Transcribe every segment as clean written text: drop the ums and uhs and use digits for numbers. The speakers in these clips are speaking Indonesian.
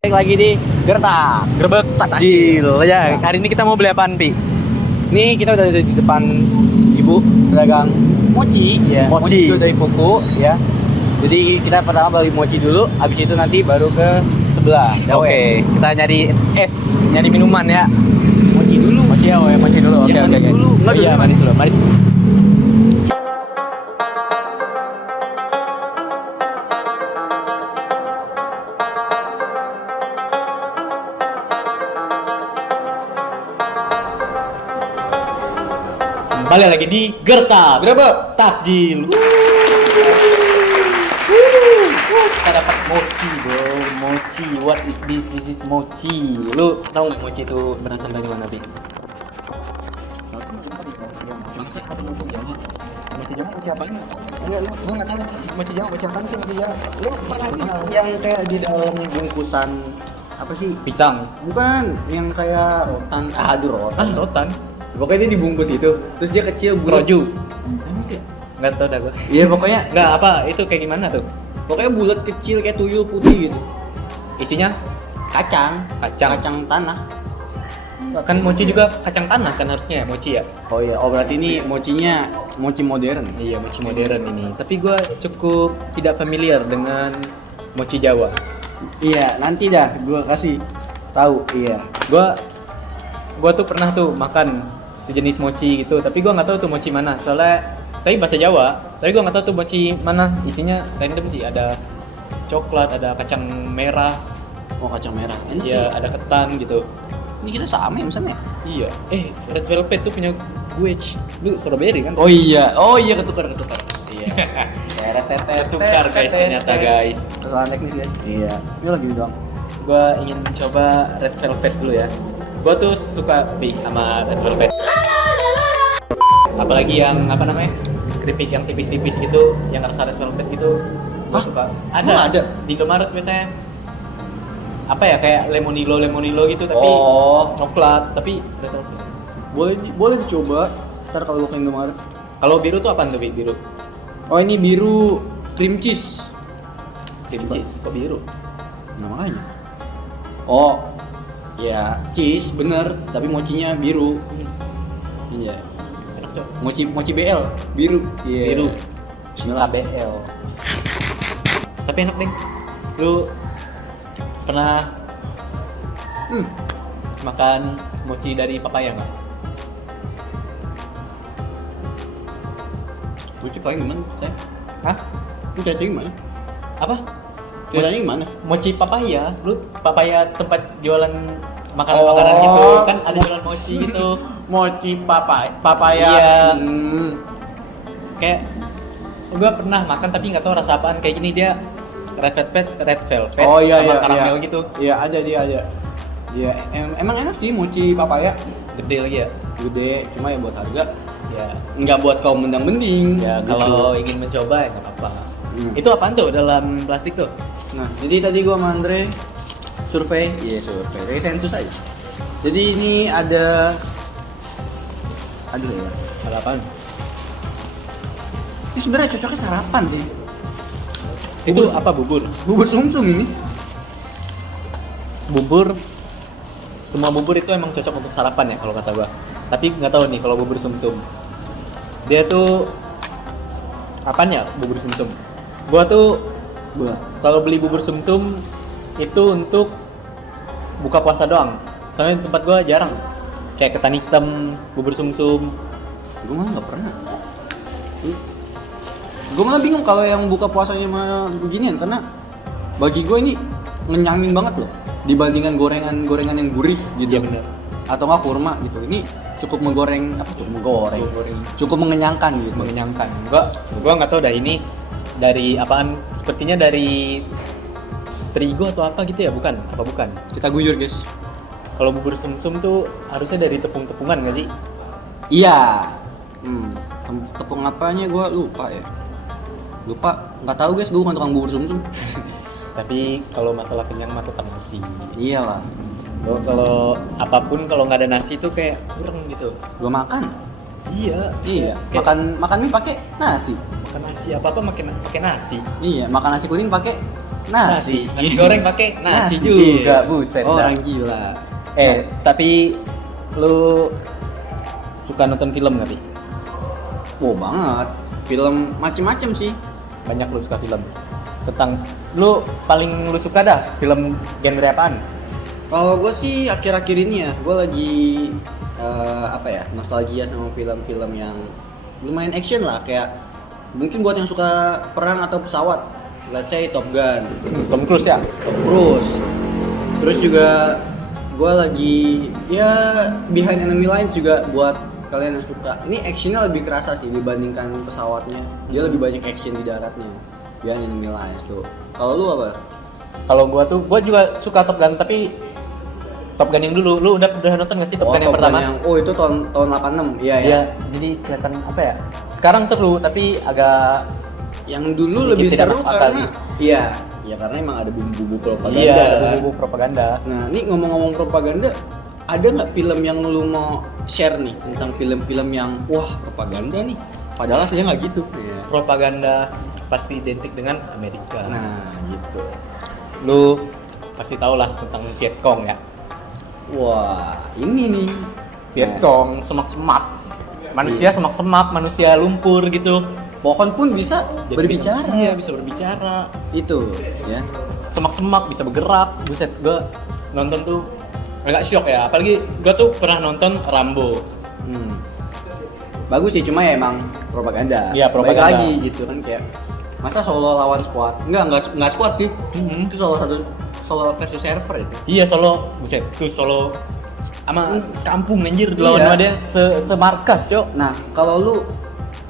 Balik lagi di Gertak Gerbek takjil ya. Hari ini kita mau beli apaan, Pi? Nih kita udah di depan ibu pedagang mochi ya. Mochi. Itu dari Fuku ya. Jadi kita pertama beli mochi dulu, habis itu nanti baru ke sebelah Dawe. Oke, kita nyari es, nyari minuman ya. Mochi dulu. Mochi ya, mochi dulu. Oke, Yang oke, manis oke. dulu. Oh Enggak iya, dulu, manis dulu, manis. Balik lagi di Gertak Grebek. Takjil. Kita dapat mochi, bro. Mochi, what is this? This is mochi. Lu tahu nggak mochi itu berasal dari mana, Pi? Mochi Jawa mochi apaan sih mochi Jawa? Lu yang kayak di dalam bungkusan apa sih? Pisang. Bukan, yang kayak rotan. Aduh rotan. Rotan. Pokoknya dia dibungkus itu. Terus dia kecil bulat. Kroju. Emang iya? Nggak tahu dah gua. Iya pokoknya Nggak apa, itu kayak gimana tuh? pokoknya bulat kecil kayak tuyul putih gitu. Isinya Kacang tanah. kan mochi juga kacang tanah kan harusnya ya, mochi ya. Oh iya, berarti ini mochinya mochi modern. Iya, mochi modern ini. Tapi gua cukup tidak familiar dengan mochi Jawa. Iya, nanti dah gua kasih tahu. Iya. Gua tuh pernah tuh makan sejenis mochi gitu, tapi gua nggak tahu tuh mochi mana. Soalnya tapi bahasa Jawa, tapi gua nggak tahu tuh mochi mana. Isinya random sih, ada coklat, ada kacang merah, Oh, kacang merah. Enak sih. ya ada ketan gitu. Ini kita sama ya pesannya. Iya. Red Velvet tuh punya gue. Lu strawberry kan? Oh iya, ketukar. Iya. Tukar guys ternyata guys. Kesalahan teknis guys. Iya. Ini lagi doang. Gua ingin coba Red Velvet dulu ya. Gua tuh suka sama Red Velvet. Apalagi yang apa namanya? Keripik yang tipis-tipis gitu, yang rasa Red Velvet gitu. Gua Hah? suka. Emang ada? Di Indomaret biasanya. Apa ya, kayak lemonilo gitu tapi Oh, coklat tapi Red Velvet. boleh dicoba. Ntar kalau gua ke Indomaret. Kalau biru tuh apaan tuh, Bi? Biru? Oh, ini biru cream cheese. Cream cheese. Kok biru? Nah, makanya. Oh, ya cheese bener, tapi mochinya biru. Iya. Enak, Cok. Mochi BL biru. Iya. Biru. Bismillah. KBL. Tapi enak deh. Lu pernah makan mochi dari papaya nggak? Mochi paling gimana, saya? Hah? Lu cari gimana? Apa? Ceritanya gimana? Mochi papaya? Lu papaya tempat jualan makanan-makanan gitu kan ada jualan mochi gitu. Mochi papaya. Iya. Hmm. Kayak gua pernah makan tapi nggak tahu rasa apaan. Kayak gini dia red velvet Oh iya sama iya. karamel iya. gitu. Iya ada dia ada. Iya emang enak sih mochi papaya. Gede lagi ya. Gede, cuma ya buat harga Ya. nggak buat kaum mendang-mending. Ya gitu. kalau ingin mencoba ya nggak apa-apa. Hmm. Itu apaan tuh dalam plastik tuh? Nah, jadi tadi gua sama Andre survei, survei, kayak sensus aja. Jadi ini ada, aduh ya, Ada apaan? ini sebenarnya cocoknya sarapan sih. Itu apa bubur? Bubur sumsum ini. Bubur, semua bubur itu emang cocok untuk sarapan ya kalau kata gua. Tapi nggak tahu nih kalau bubur sumsum. Dia tuh apaan ya bubur sumsum? Gua tuh Wah, kalau beli bubur sumsum itu untuk buka puasa doang. Soalnya di tempat gua jarang. Kayak ketan hitam, bubur sumsum. gue malah nggak pernah. Gue malah bingung kalau yang buka puasanya mah beginian karena bagi gue ini ngenyangin banget loh dibandingkan gorengan yang gurih gitu. Iya bener. Atau nggak kurma gitu. Ini cukup menggoreng, cukup mengenyangkan gitu. Mengenyangkan. Gua nggak tahu dah ini dari apaan. Sepertinya dari terigu atau apa gitu ya, bukan? Apa bukan? Kita guyur guys. Kalau bubur sumsum tuh harusnya dari tepung-tepungan nggak sih? Iya. Tepung apanya gue lupa ya. Nggak tahu guys, gue bukan tukang bubur sumsum. Tapi kalau masalah kenyang mah tetap nasi. Iyalah. Kalau apapun kalau nggak ada nasi tuh kayak kurang gitu. Gue makan. Iya. Makan mie pakai nasi. Makan nasi apa-apa makin pakai nasi. Iya, makan nasi kuning pakai Nasi. Nasi goreng pakai nasi Nasi, juga, iya. buset. Orang dah. gila. Tapi lu suka nonton film nggak, Pi? Oh banget. Film macem-macem sih. Banyak lu suka film. Lu paling lu suka dah film genre apaan? Kalau gue sih akhir-akhir ini ya, gue lagi nostalgia sama film-film yang lumayan action lah, kayak mungkin buat yang suka perang atau pesawat, let's say Top Gun, Tom Cruise ya? Tom Cruise. Terus juga gue lagi ya Behind Enemy Lines juga buat kalian yang suka. Ini actionnya lebih kerasa sih dibandingkan pesawatnya. Dia lebih banyak action di daratnya. Behind Enemy Lines tuh. Kalau lu apa? Kalau gua juga suka Top Gun, tapi Top Gun yang dulu. Lu udah nonton nggak sih Top Gun yang Top pertama? Itu tahun 86. Iya ya. Iya, jadi kelihatan apa ya? Sekarang seru tapi agak Yang dulu sedikit lebih tidak seru masuk akal karena nih. iya karena emang ada bumbu-bumbu propaganda iya, kan. bumbu propaganda. Nah, ini ngomong-ngomong propaganda, ada nggak film yang lu mau share nih tentang film-film yang wah propaganda nih? Padahal aslinya nggak gitu. Iya. Propaganda pasti identik dengan Amerika. Nah, gitu. Lu pasti tau lah tentang Vietcong ya. Wah, ini nih. Vietcong, semak-semak. Manusia semak-semak, manusia lumpur gitu. Pohon pun bisa Jadi berbicara. Iya, bisa berbicara. Itu, ya. Semak-semak bisa bergerak. Buset, gua nonton tuh agak shock ya. Apalagi gua tuh pernah nonton Rambo. Bagus sih, cuma ya emang propaganda. Iya, propaganda. Baik lagi gitu kan, kayak masa solo lawan squad? Enggak squad sih. Mhm. Itu solo versus server itu. Iya, Solo. Buset, tuh Solo sama sekampung anjir lawan Iya. sama dia semarkas, Cok. Nah, kalau lu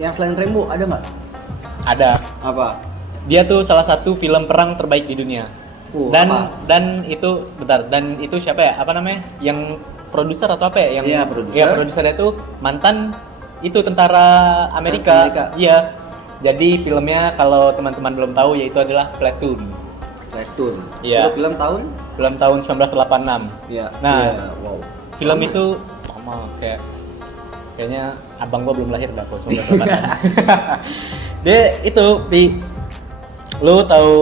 yang selain Rambo ada nggak? Ada. Apa? Dia tuh salah satu film perang terbaik di dunia. Apa? Dan itu siapa ya? Apa namanya? Yang produser atau apa ya? Yang Iya, produser. Iya, produsernya tuh mantan itu tentara Amerika. Amerika. Iya. Jadi filmnya kalau teman-teman belum tahu yaitu adalah Platoon. Platoon. Iya. Itu film tahun? Film tahun 1986. Iya. Nah, Iya, wow. Film Lama. itu lama kayaknya abang gua belum lahir dah kok 1986. Dia itu lu tahu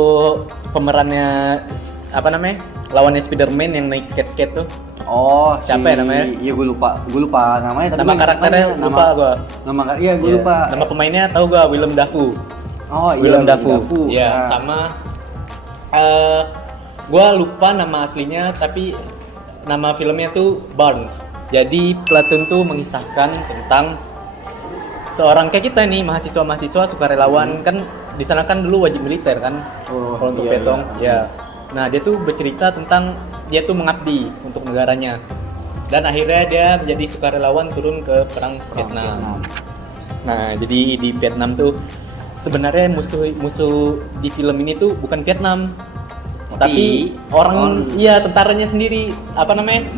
pemerannya apa namanya? Lawannya Spider-Man yang naik skate-skate tuh. Oh, Siapa ya namanya? Iya, gue lupa namanya. Tapi Nama gua ingat karakternya namanya. lupa gua. Iya, gue Iya. lupa. Nama pemainnya tahu gua, Willem Dafoe. Oh, iya, Willem Dafoe. Iya, Nah, sama gua lupa nama aslinya tapi nama filmnya tuh Barnes. Jadi Platoon tuh mengisahkan tentang seorang kayak kita nih, mahasiswa sukarelawan kan di sana kan dulu wajib militer kan. Oh, Kalau untuk iya, Vietcong, iya. ya. Nah, dia tuh bercerita tentang dia tuh mengabdi untuk negaranya. Dan akhirnya dia menjadi sukarelawan turun ke perang Vietnam. Nah, jadi di Vietnam tuh sebenarnya musuh di film ini tuh bukan Vietnam, tapi orang iya tentaranya sendiri, apa namanya?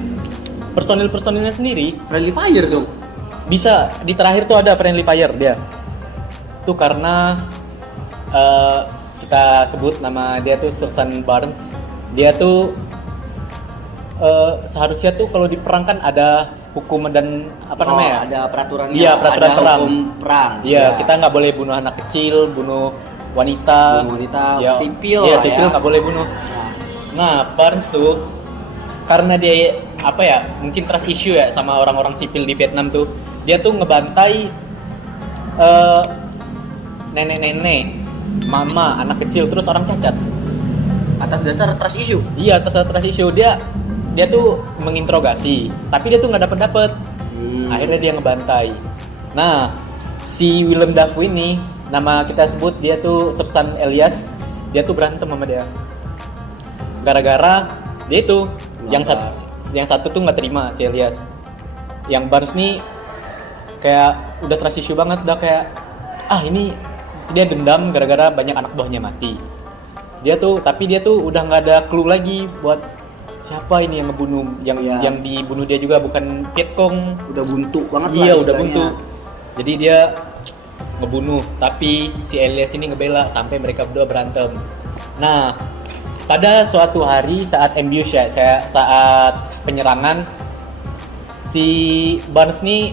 Personilnya sendiri. Friendly Fire dong. Bisa di terakhir tuh ada friendly fire dia. Tuh karena kita sebut nama dia tuh Sersan Barnes. Dia tuh seharusnya tuh kalau di perang kan ada hukum dan apa namanya? Ada peraturannya. Iya, peraturan ada perang. hukum perang. Iya, kita nggak boleh bunuh anak kecil, bunuh wanita, ya, sipil iya, lah sipil ya. nggak boleh bunuh. Nah, Barnes tuh karena dia apa ya, mungkin trust issue ya sama orang-orang sipil di Vietnam tuh, dia tuh ngebantai nenek-nenek, mama, anak kecil, terus orang cacat. Atas dasar trust issue. Iya, atas trust issue dia tuh menginterogasi, tapi dia tuh nggak dapet. Akhirnya dia ngebantai. Nah, si Willem Dafoe ini, nama kita sebut dia tuh Sersan Elias, dia tuh berantem sama dia. Gara-gara dia itu yang satu tuh nggak terima si Elias. Yang Barnes nih kayak udah trust issue banget, udah kayak ini dia dendam gara-gara banyak anak buahnya mati. Tapi dia tuh udah nggak ada clue lagi buat siapa ini yang ngebunuh, yang dibunuh dia juga bukan Vietcong. Udah buntu banget lah. Iya, udah istilahnya. buntu. Jadi dia ngebunuh, tapi si Elias ini ngebela sampai mereka berdua berantem. Nah, pada suatu hari saat ambush ya, saat penyerangan, si Barnes nih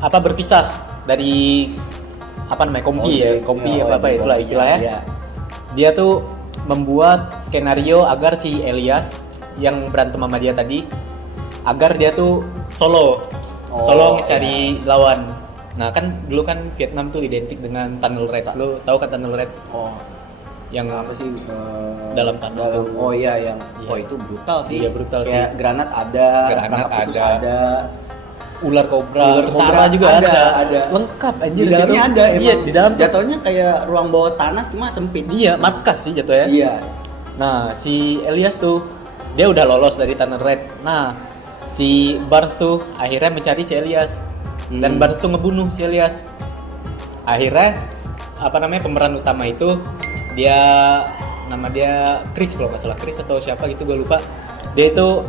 berpisah dari kompi itulah istilahnya. Iya. Dia tuh membuat skenario agar si Elias yang berantem sama dia tadi, agar dia tuh solo mencari lawan. Nah kan dulu kan Vietnam tuh identik dengan Tunnel Red. Lu tahu kan Tunnel Red? Oh, Yang apa sih? dalam tanah tuh. Oh iya, yang Iya. oh itu brutal sih. Iya, brutal Kayak sih. granat ada, Granat perangkap tikus ada. ada. Ular kobra, Ular tentara kobra juga ada. Lengkap anjir. Di dalamnya situ. ada emang. Iya, di dalam tuh. Jatuhnya kayak ruang bawah tanah cuma sempit. Iya, markas sih jatuhnya. Iya. Nah, si Elias tuh dia udah lolos dari Tunnel Red. Nah, si Barnes tuh akhirnya mencari si Elias. Dan Barnes tuh ngebunuh si Elias. Akhirnya pemeran utama itu nama dia Chris kalau nggak salah, Chris atau siapa gitu gue lupa. Dia itu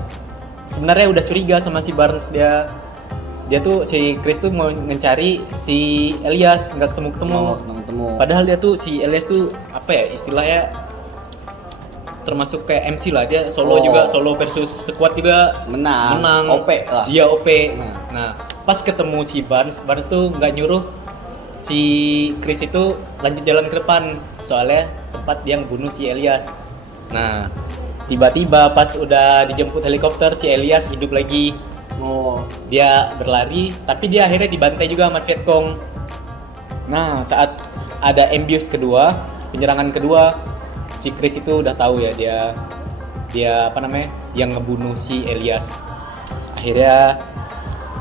sebenarnya udah curiga sama si Barnes. Dia tuh si Chris tuh mau mencari si Elias, nggak ketemu-ketemu. Padahal dia tuh si Elias tuh istilahnya termasuk kayak MC lah, dia solo juga, solo versus squad juga menang. OP lah. Iya OP. Nah pas ketemu si Barnes tuh nggak nyuruh si Chris itu lanjut jalan ke depan, soalnya tempat dia ngebunuh si Elias. Nah tiba-tiba pas udah dijemput helikopter, si Elias hidup lagi. Dia berlari, tapi dia akhirnya dibantai juga sama Vietcong. Nah saat ada ambush kedua, penyerangan kedua, si Chris itu udah tahu ya dia yang ngebunuh si Elias. Akhirnya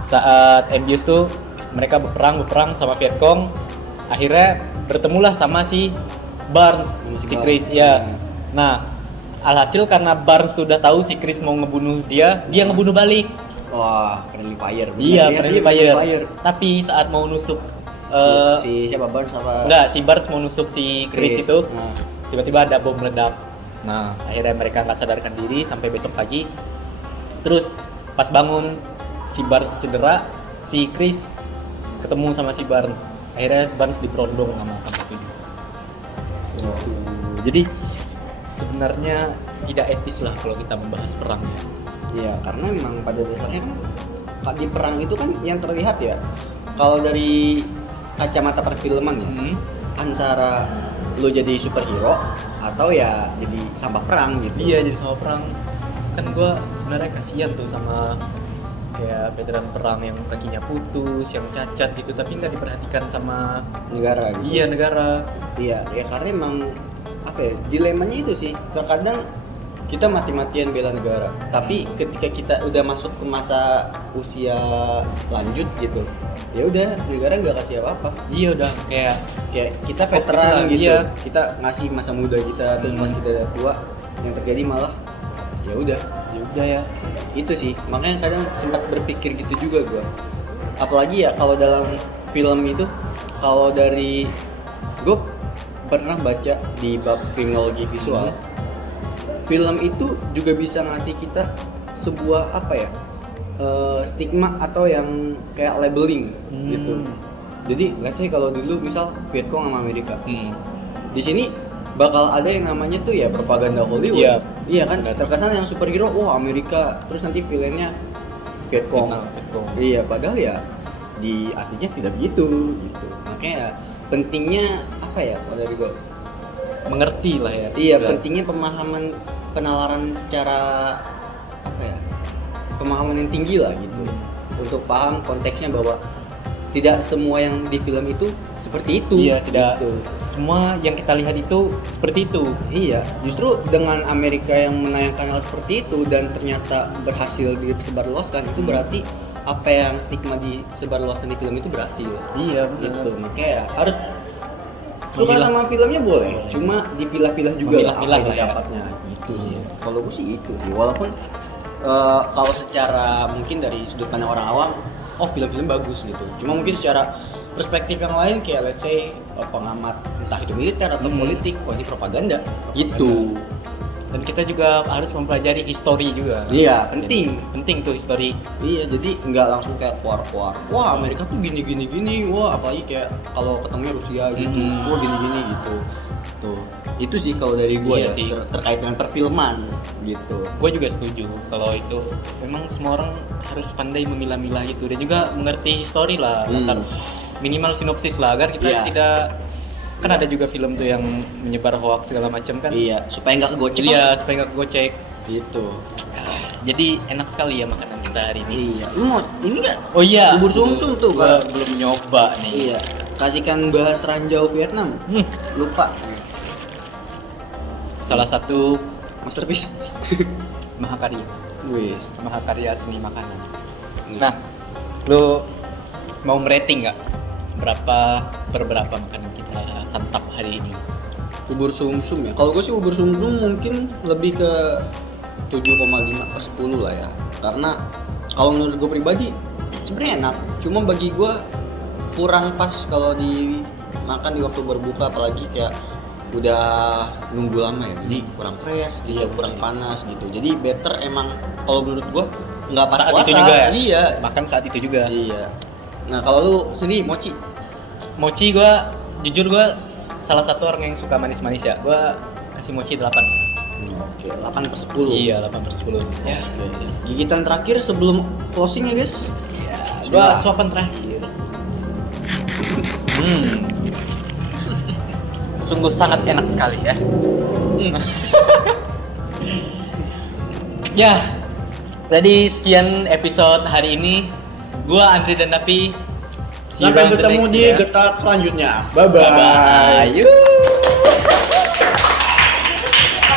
saat ambush tuh mereka berperang sama Vietcong. Akhirnya bertemulah sama si Barnes, si Chris ya. Nah alhasil karena Barnes tuh udah tahu si Chris mau ngebunuh dia ngebunuh balik. Wah, friendly fire. Iya, friendly fire. Tapi saat mau nusuk si siapa, Barnes apa? Enggak, si Barnes mau nusuk si Chris itu. Tiba-tiba ada bom meledak. Nah, akhirnya mereka nggak sadarkan diri sampai besok pagi. Terus pas bangun si Barnes cedera, si Chris ketemu sama si Barnes. Akhirnya Barnes diperondong sama kampung itu. Jadi sebenarnya tidak etis lah kalau kita membahas perang ya. Iya, karena memang pada dasarnya kan di perang itu kan yang terlihat ya, kalau dari kacamata perfilman ya, antara lo jadi superhero atau ya jadi sampah perang gitu. Iya, jadi sampah perang. Kan gue sebenarnya kasihan tuh sama kayak veteran perang yang kakinya putus, yang cacat gitu, tapi nggak diperhatikan sama negara gitu. Iya, negara. Iya, ya karena emang dilemanya itu sih. Terkadang kita mati-matian bela negara, tapi ketika kita udah masuk ke masa usia lanjut gitu, ya udah negara nggak kasih apa-apa. Iya, udah kayak kita veteran gitu. Iya. Kita ngasih masa muda kita, terus pas kita udah tua, yang terjadi malah ya udah ya. Itu sih, makanya kadang sempat berpikir gitu juga gua. Apalagi ya kalau dalam film itu, kalau dari gue pernah baca di bab kriminologi visual, film itu juga bisa ngasih kita sebuah stigma atau yang kayak labeling gitu. Jadi let's say kalau dulu misal Vietcong sama Amerika, di sini bakal ada yang namanya tuh ya propaganda Hollywood. Iya kan, terkesan yang superhero Amerika, terus nanti villainnya Vietcong. Iya, padahal ya di aslinya tidak begitu gitu. Makanya pentingnya kalau dari gue mengerti lah ya. Iya, pentingnya penalaran secara pemahaman yang tinggi lah gitu, untuk paham konteksnya bahwa tidak semua yang di film itu seperti itu. Iya, tidak gitu. Semua yang kita lihat itu seperti itu. Iya, justru dengan Amerika yang menayangkan hal seperti itu dan ternyata berhasil disebarluaskan, itu berarti apa yang stigma disebarluaskan di film itu berhasil. Iya, benar. Gitu. Makanya harus suka sama filmnya boleh, cuma dipilah-pilah juga lah apa yang didapatnya. Gitu sih. Kalau gue sih itu sih, walaupun kalau secara mungkin dari sudut pandang orang awam, film-film bagus gitu. Cuma mungkin secara perspektif yang lain kayak let's say pengamat entah itu militer atau politik propaganda gitu. Dan kita juga harus mempelajari histori juga. Iya, penting. Jadi, penting tuh histori. Iya, jadi nggak langsung kayak keluar. Wah, Amerika tuh gini. Wah, apalagi kayak kalau ketemunya Rusia gitu. Wah, gini gitu. Tuh. Itu sih kalau dari gue Iya ya sih. terkait dengan perfilman gitu. Gue juga setuju kalau itu memang semua orang harus pandai memilah-milah gitu dan juga mengerti histori lah, minimal sinopsis lah agar kita tidak Kan ada juga film tuh yang menyebar hoax segala macam kan. Iya, supaya nggak kegocek. Iya, supaya nggak kegocek. Gitu. Jadi enak sekali ya makanan kita hari ini. Iya. Lu mau ini nggak? Oh iya, Bubur sumsum tuh gua kan. belum nyoba nih. Iya. Kasihkan bahas ranjau Vietnam. Lupa. Salah satu Masterpiece. mahakarya. Wis. Mahakarya seni makanan. Iya. Nah, lu mau merating nggak berapa makanan kita santap hari ini? Bubur sumsum ya. Kalau gue sih bubur sumsum mungkin lebih ke 7,5/10 lah ya. Karena kalau menurut gue pribadi sebenarnya enak. Cuma bagi gue kurang pas kalau dimakan di waktu berbuka, apalagi kayak udah nunggu lama ya. Jadi kurang fresh gitu, Iya, kurang pasti. panas gitu. Jadi better emang kalau menurut gue nggak pas Saat puasa. itu juga ya? Iya. Makan saat itu juga. Iya. Nah kalau lu sendiri mochi. Mochi gua jujur gua salah satu orang yang suka manis-manis ya. Gua kasih mochi 8. Oke, 8/10. Iya, 8/10. Ya. Oke. Gigitan terakhir sebelum closing ya guys. Iya, gua Bismillah. suapan terakhir. Sungguh sangat enak sekali ya. Ya. Jadi sekian episode hari ini. Gua Andri dan Napi. See you Sampai around the bertemu next di video. getak selanjutnya. Bye bye. Bye-bye. Yuh.